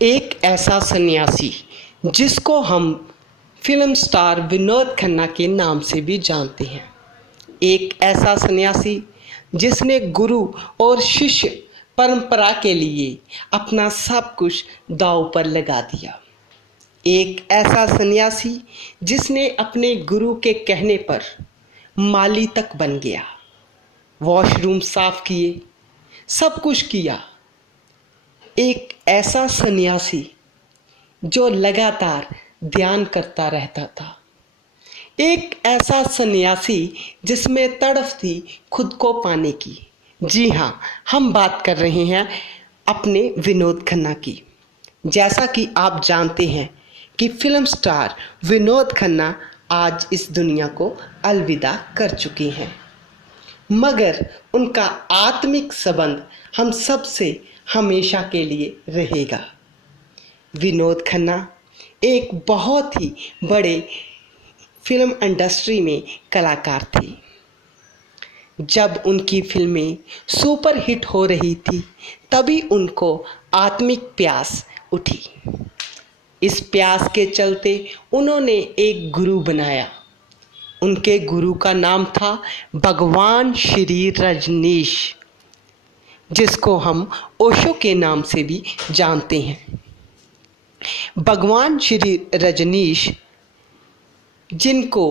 एक ऐसा सन्यासी जिसको हम फिल्म स्टार विनोद खन्ना के नाम से भी जानते हैं। एक ऐसा सन्यासी जिसने गुरु और शिष्य परंपरा के लिए अपना सब कुछ दांव पर लगा दिया। एक ऐसा सन्यासी जिसने अपने गुरु के कहने पर माली तक बन गया, वॉशरूम साफ किए, सब कुछ किया। एक ऐसा सन्यासी जो लगातार ध्यान करता रहता था। एक ऐसा सन्यासी जिसमें तड़फ थी खुद को पाने की। जी हाँ, हम बात कर रहे हैं अपने विनोद खन्ना की। जैसा कि आप जानते हैं कि फिल्म स्टार विनोद खन्ना आज इस दुनिया को अलविदा कर चुके हैं, मगर उनका आत्मिक संबंध हम सब से हमेशा के लिए रहेगा। विनोद खन्ना एक बहुत ही बड़े फिल्म इंडस्ट्री में कलाकार थे। जब उनकी फिल्में सुपर हिट हो रही थी तभी उनको आत्मिक प्यास उठी। इस प्यास के चलते उन्होंने एक गुरु बनाया। उनके गुरु का नाम था भगवान श्री रजनीश, जिसको हम ओशो के नाम से भी जानते हैं। भगवान श्री रजनीश जिनको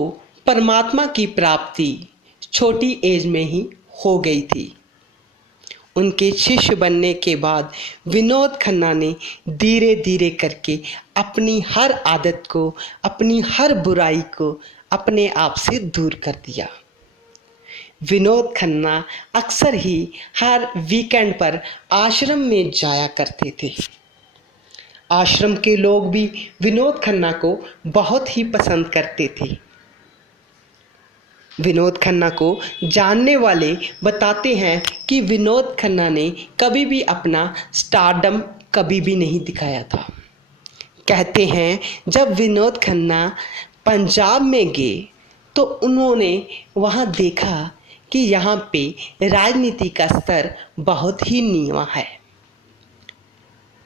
परमात्मा की प्राप्ति छोटी एज में ही हो गई थी। उनके शिष्य बनने के बाद विनोद खन्ना ने धीरे धीरे करके अपनी हर आदत को, अपनी हर बुराई को अपने आप से दूर कर दिया। विनोद खन्ना अक्सर ही हर वीकेंड पर आश्रम में जाया करते थे। आश्रम के लोग भी विनोद खन्ना को बहुत ही पसंद करते थे। विनोद खन्ना को जानने वाले बताते हैं कि विनोद खन्ना ने कभी भी अपना स्टारडम कभी भी नहीं दिखाया था। कहते हैं जब विनोद खन्ना पंजाब में गए तो उन्होंने वहाँ देखा कि यहाँ पे राजनीति का स्तर बहुत ही नीवा है।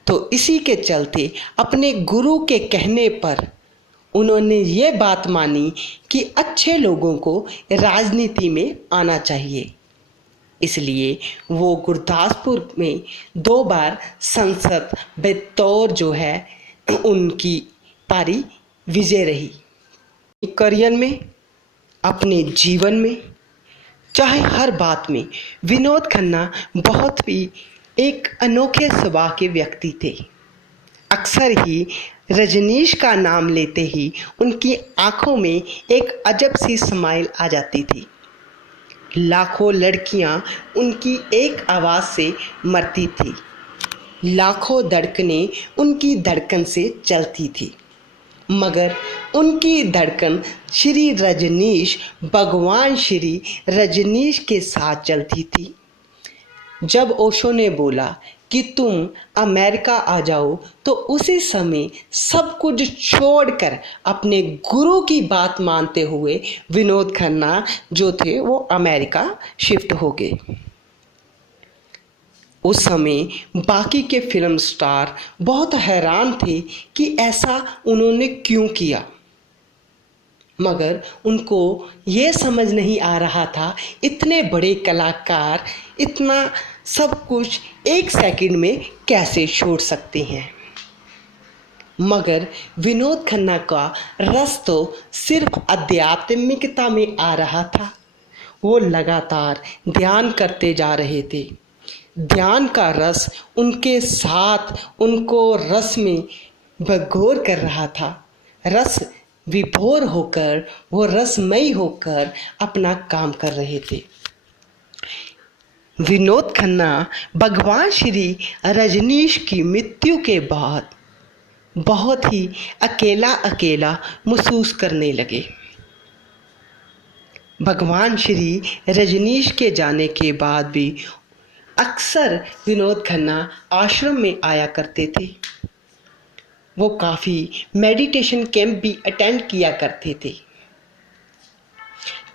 तो इसी के चलते अपने गुरु के कहने पर उन्होंने ये बात मानी कि अच्छे लोगों को राजनीति में आना चाहिए। इसलिए वो गुरदासपुर में 2 बार संसद बतौर जो है उनकी पारी विजय रही। करियर में, अपने जीवन में, चाहे हर बात में विनोद खन्ना बहुत ही एक अनोखे स्वभाव के व्यक्ति थे। अक्सर ही रजनीश का नाम लेते ही उनकी आंखों में एक अजब सी स्माइल आ जाती थी। लाखों लड़कियां उनकी एक आवाज़ से मरती थी। लाखों धड़कनें उनकी धड़कन से चलती थी, मगर उनकी धड़कन श्री रजनीश, भगवान श्री रजनीश के साथ चलती थी। जब ओशो ने बोला कि तुम अमेरिका आ जाओ तो उसी समय सब कुछ छोड़कर अपने गुरु की बात मानते हुए विनोद खन्ना जो थे वो अमेरिका शिफ्ट हो गए। उस समय बाकी के फिल्म स्टार बहुत हैरान थे कि ऐसा उन्होंने क्यों किया, मगर उनको ये समझ नहीं आ रहा था इतने बड़े कलाकार इतना सब कुछ एक सेकंड में कैसे छोड़ सकते हैं। मगर विनोद खन्ना का रस तो सिर्फ आध्यात्मिकता में आ रहा था। वो लगातार ध्यान करते जा रहे थे। ध्यान का रस उनके साथ उनको रस में भगोर कर रहा था। रस विभोर होकर, वो रसमयी होकर अपना काम कर रहे थे। विनोद खन्ना भगवान श्री रजनीश की मृत्यु के बाद बहुत ही अकेला अकेला महसूस करने लगे। भगवान श्री रजनीश के जाने के बाद भी अक्सर विनोद खन्ना आश्रम में आया करते थे। वो काफ़ी मेडिटेशन कैंप भी अटेंड किया करते थे।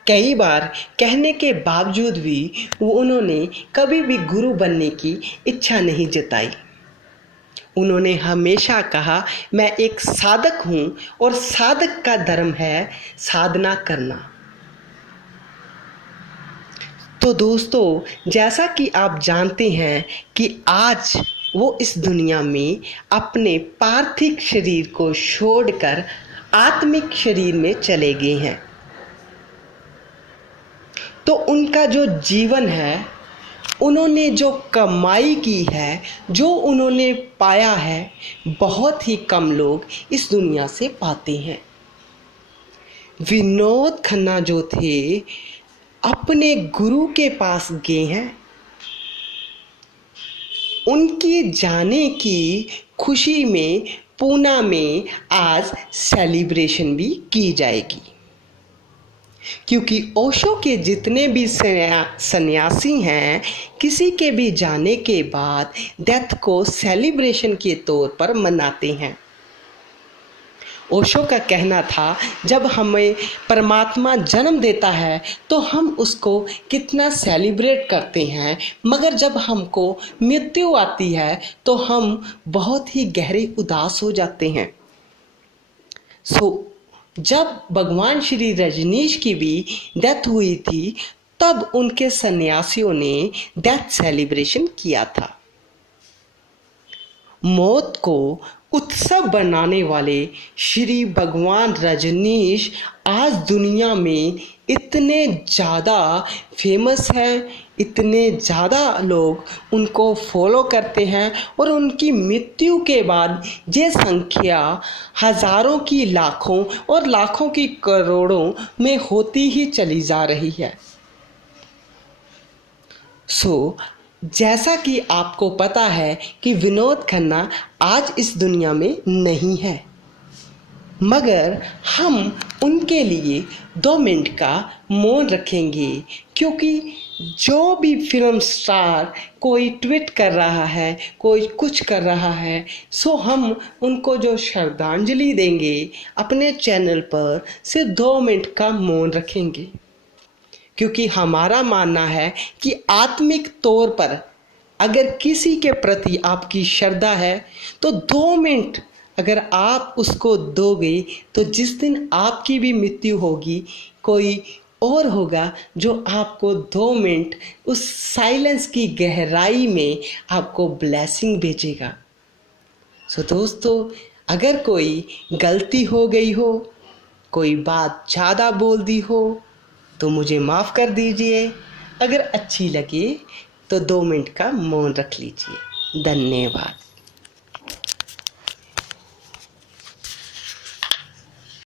कई बार कहने के बावजूद भी उन्होंने कभी भी गुरु बनने की इच्छा नहीं जताई। उन्होंने हमेशा कहा, मैं एक साधक हूँ और साधक का धर्म है साधना करना। तो दोस्तों, जैसा कि आप जानते हैं कि आज वो इस दुनिया में अपने पार्थिव शरीर को छोड़कर आत्मिक शरीर में चले गए हैं। तो उनका जो जीवन है, उन्होंने जो कमाई की है, जो उन्होंने पाया है, बहुत ही कम लोग इस दुनिया से पाते हैं। विनोद खन्ना जो थे, अपने गुरु के पास गए हैं। उनकी जाने की खुशी में पूना में आज सेलिब्रेशन भी की जाएगी, क्योंकि ओशो के जितने भी सन्यासी हैं, किसी के भी जाने के बाद डेथ को सेलिब्रेशन के तौर पर मनाते हैं। ओशो का कहना था, जब हमें परमात्मा जन्म देता है तो हम उसको कितना सेलिब्रेट करते हैं, मगर जब हमको मृत्यु आती है तो हम बहुत ही गहरे उदास हो जाते हैं। जब भगवान श्री रजनीश की भी डेथ हुई थी, तब उनके सन्यासियों ने डेथ सेलिब्रेशन किया था। मौत को उत्सव बनाने वाले श्री भगवान रजनीश आज दुनिया में इतने ज़्यादा फेमस हैं, इतने ज़्यादा लोग उनको फॉलो करते हैं, और उनकी मृत्यु के बाद ये संख्या हज़ारों की, लाखों और लाखों की करोड़ों में होती ही चली जा रही है। जैसा कि आपको पता है कि विनोद खन्ना आज इस दुनिया में नहीं है, मगर हम उनके लिए 2 मिनट का मौन रखेंगे, क्योंकि जो भी फिल्म स्टार कोई ट्वीट कर रहा है, कोई कुछ कर रहा है, हम उनको जो श्रद्धांजलि देंगे अपने चैनल पर, सिर्फ 2 मिनट का मौन रखेंगे। क्योंकि हमारा मानना है कि आत्मिक तौर पर अगर किसी के प्रति आपकी श्रद्धा है तो 2 मिनट अगर आप उसको दोगे, तो जिस दिन आपकी भी मृत्यु होगी, कोई और होगा जो आपको 2 मिनट उस साइलेंस की गहराई में आपको ब्लेसिंग भेजेगा। दोस्तों, अगर कोई गलती हो गई हो, कोई बात ज़्यादा बोल दी हो, तो मुझे माफ़ कर दीजिए। अगर अच्छी लगे तो 2 मिनट का मौन रख लीजिए। धन्यवाद।